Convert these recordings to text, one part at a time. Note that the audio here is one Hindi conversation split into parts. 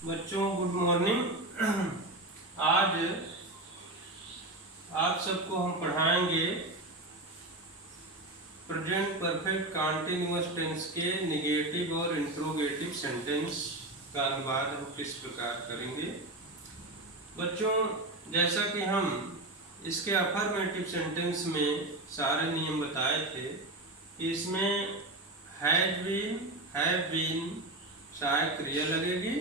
बच्चों गुड मॉर्निंग। आज आप सबको हम पढ़ाएंगे प्रेजेंट परफेक्ट कॉन्टिन्यूअस टेंस के नेगेटिव और इंट्रोगेटिव सेंटेंस का अनुवाद हम किस प्रकार करेंगे। बच्चों जैसा कि हम इसके अफर्मेटिव सेंटेंस में सारे नियम बताए थे कि इसमें हैज बीन, हैव बीन सहायक क्रिया लगेगी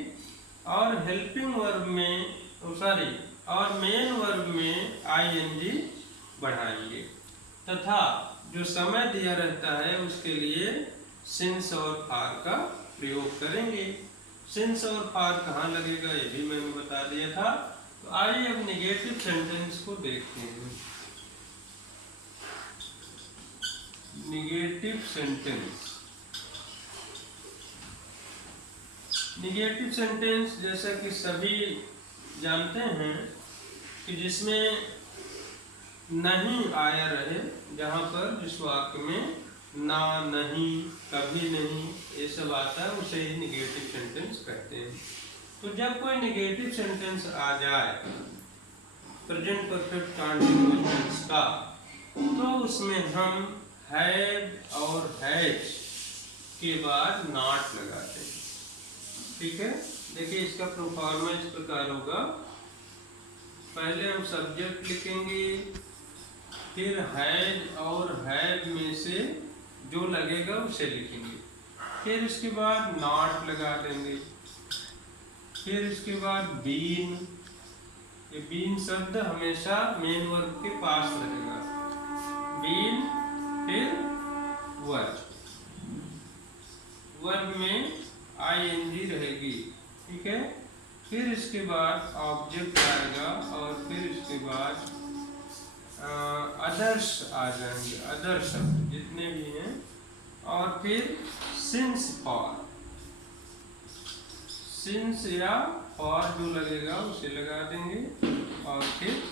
और हेल्पिंग वर्ब में और मेन वर्ब में आईएनजी बढ़ाएंगे तथा जो समय दिया रहता है उसके लिए सिंस और फार का प्रयोग करेंगे। सिंस और फार कहाँ लगेगा ये भी मैंने बता दिया था। तो आइए अब नेगेटिव सेंटेंस को देखते हैं। नेगेटिव सेंटेंस, नेगेटिव सेंटेंस जैसा कि सभी जानते हैं कि जिसमें नहीं आया रहे, जहाँ पर जिस वाक्य में ना, नहीं, कभी नहीं ये सब आता है उसे ही नेगेटिव सेंटेंस कहते हैं। तो जब कोई नेगेटिव सेंटेंस आ जाए प्रेजेंट परफेक्ट कॉन्टिन्यूअस टेंस का, तो उसमें हम हैव और हैज के बाद नॉट लगाते हैं। ठीक है, देखिए इसका प्रोफार्मा इस प्रकार होगा। पहले हम सब्जेक्ट लिखेंगे, फिर हैज और हैव में से जो लगेगा उसे लिखेंगे, फिर इसके बाद नॉट लगा देंगे, फिर इसके बाद बीन। ये बीन शब्द हमेशा मेन वर्ब के पास रहेगा। बीन, फिर वर्ब, वर्ब में आईएनजी रहेगी। ठीक है, फिर इसके बाद ऑब्जेक्ट आएगा और फिर इसके बाद अदर्स आ जाएंगे, अदर शब्द जितने भी हैं, और फिर सिंस फॉर, सिंस या फॉर जो लगेगा उसे लगा देंगे, और फिर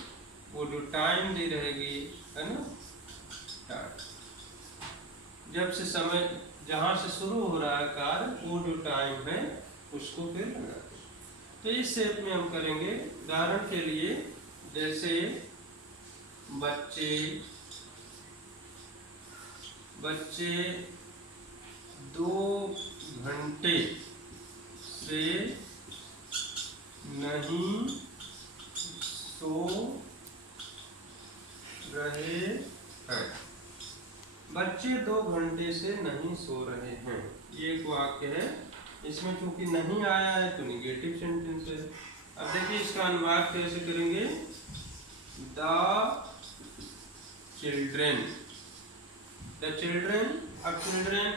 वो जो टाइम दी रहेगी है ना, जब से समय जहाँ से शुरू हो रहा है कार्य वो जो टाइम है उसको फिर लगा देंगे। तो इस शेप में हम करेंगे। उदाहरण के लिए जैसे बच्चे 2 घंटे से नहीं सो रहे हैं। बच्चे 2 घंटे से नहीं सो रहे हैं, ये एक वाक्य है। इसमें चूंकि नहीं आया है तो नेगेटिव सेंटेंस है। अब देखिए इसका अनुवाद कैसे करेंगे। द चिल्ड्रेन, द चिल्ड्रेन, अब चिल्ड्रेन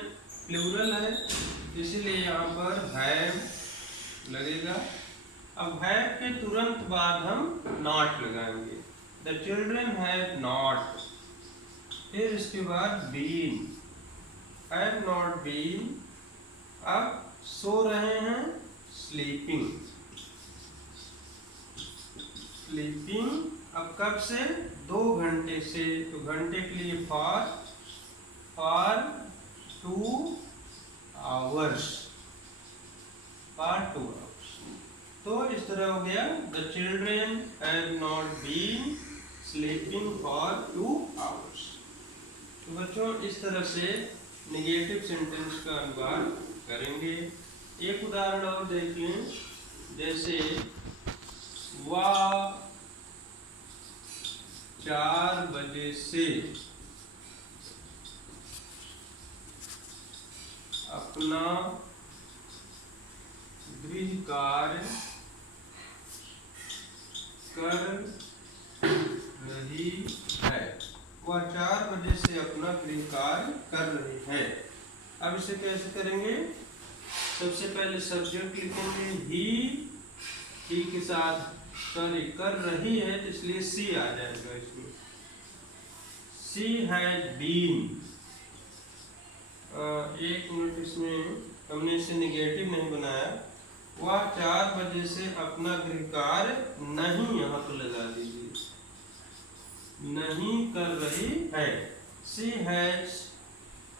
प्लूरल है इसीलिए यहाँ पर हैव लगेगा। अब हैव के तुरंत बाद हम नॉट लगाएंगे। द चिल्ड्रेन हैव नॉट, फिर इसके बाद बीन, हैव नॉट बीन। अब सो रहे हैं, स्लीपिंग, स्लीपिंग। अब कब से? 2 घंटे से, तो घंटे के लिए फॉर 2 आवर्स, फॉर 2 आवर्स। तो इस तरह हो गया the children have not been sleeping for 2 hours. तो बच्चों इस तरह से नेगेटिव सेंटेंस का अनुवाद करेंगे। एक उदाहरण और देख लें, जैसे वह 4 बजे से अपना गृह कार्य कर रही है। वह 4 बजे से अपना गृह कार्य कर रही है। अब इसे कैसे करेंगे? सबसे पहले सब्जेक्ट लिखेंगे ही के साथ कर रही है तो इसलिए सी आ जाएगा इसमें। सी हैज बीन, एक मिनट, इसमें हमने इसे नेगेटिव नहीं बनाया। वह 4 बजे से अपना गृह कार्य नहीं, यहाँ तो लगा दीजिए, नहीं कर रही है। सी हैज,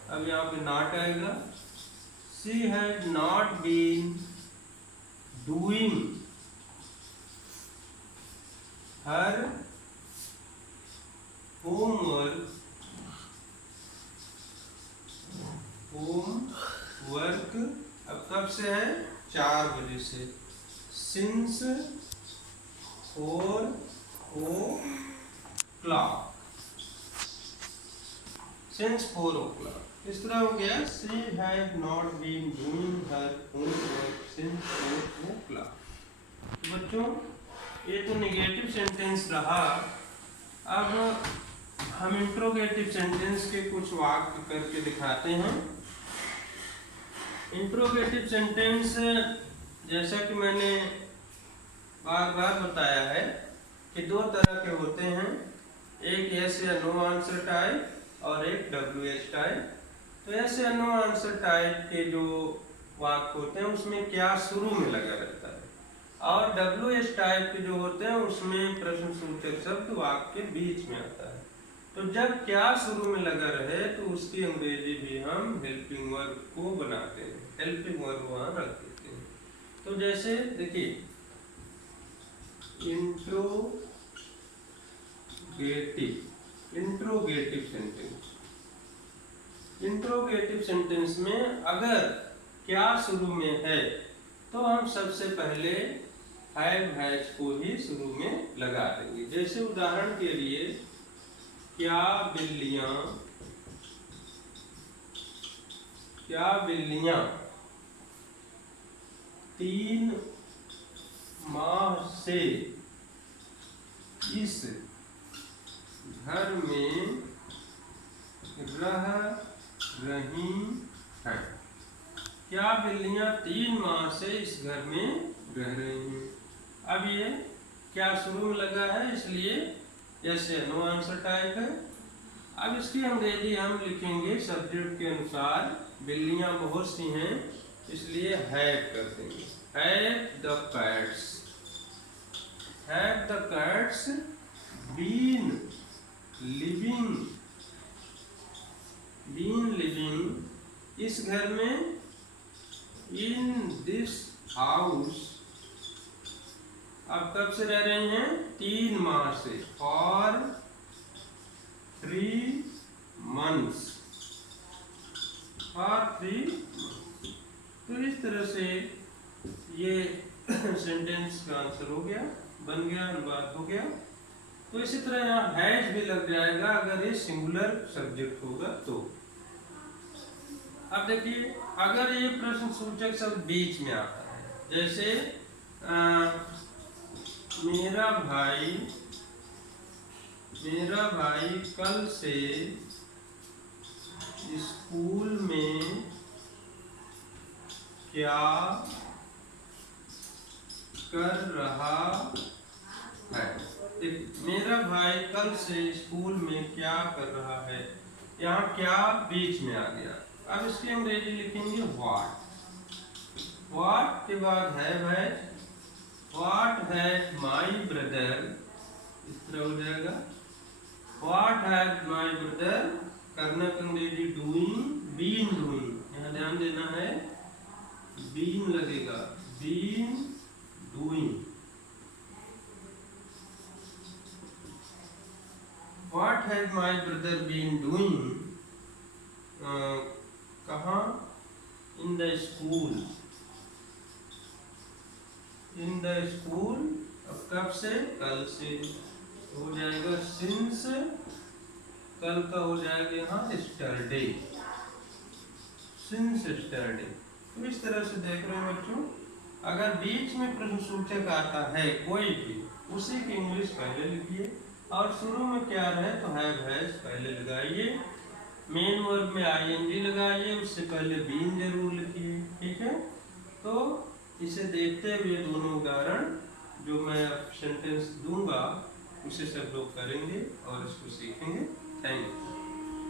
अब यहाँ पे नॉट आएगा। She has not been doing her homework अब कब से है? 4 बजे से। Since 4 o'clock, since 4 o'clock। इस तरह हो गया she have not been doing her homework since 4 o'clock। बच्चों ये तो नेगेटिव सेंटेंस रहा। अब हम इंट्रोगेटिव सेंटेंस के कुछ वाक्य करके दिखाते हैं। इंट्रोगेटिव सेंटेंस जैसा कि मैंने बार बार बताया है कि 2 तरह के होते हैं, एक यस या नो आंसर टाइप और एक WH टाइप। तो यस या नो आंसर टाइप के जो वाक्य होते हैं उसमें क्या शुरू में लगा रहता है, और WH टाइप के जो होते हैं उसमें प्रश्नसूचक शब्द वाक्य के बीच में आता है। तो जब क्या शुरू में लगा रहे तो उसकी अंग्रेजी भी हम हेल्पिंग वर्ब को बनाते हैं, हेल्पिंग वर्ब वहां रख देते हैं। तो जैसे देखिए इंट्रोगेटिव सेंटेंस में अगर क्या शुरू में है तो हम सबसे पहले हैव हैज को ही शुरू में लगा देंगे। जैसे उदाहरण के लिए क्या बिल्लियां 3 माह से इस घर में रह रही हैं। क्या बिल्लियां 3 माह से इस घर में रह रही हैं। अब ये क्या शुरू में लगा है इसलिए यस या नो आंसर टाइप है। अब इसकी अंग्रेजी हम लिखेंगे सब्जेक्ट के अनुसार। बिल्लियां बहुत सी हैं इसलिए हैव कर देंगे। Have the cats been living इस घर में, इन दिस हाउस अब कब से रह रहे हैं? 3 माह से, फॉर 3 months। तो इस तरह से ये सेंटेंस का आंसर हो गया, बन गया, अनुवाद हो गया। तो इसी तरह यहाँ हैज भी लग जाएगा अगर ये सिंगुलर सब्जेक्ट होगा तो। अब देखिए अगर ये प्रश्न सूचक शब्द बीच में आता है, जैसे मेरा भाई कल से स्कूल में क्या कर रहा है। मेरा भाई कल से स्कूल में क्या कर रहा है, यहाँ क्या बीच में आ गया। अब इसकी अंग्रेजी लिखेंगे व्हाट के बाद है व्हाट हैज माई ब्रदर, इस तरह हो जाएगा। व्हाट हैज माई ब्रदर करना की अंग्रेजी बीन डूइंग, यहाँ ध्यान देना है बीन लगेगा, been doing. What has my brother been doing, कहाँ? In the school. अब कब से? कल से, हो जाएगा सिंस, कल का हो जाएगा यहाँ स्टरडे, सिंस स्टरडे। तो इस तरह से देख रहे हैं बच्चों, अगर बीच में प्रश्न सूचक आता है कोई भी, उसी की इंग्लिश पहले लिखिए, और शुरू में क्या रहे तो हैव हैज पहले लगाइए, मेन वर्ब में ING लगाइए, उससे पहले बीन जरूर लिखिए, ठीक है। तो इसे देखते हुए दोनों उदाहरण जो मैं सेंटेंस दूंगा उसे सब लोग करेंगे और इसको सीखेंगे। Thank you.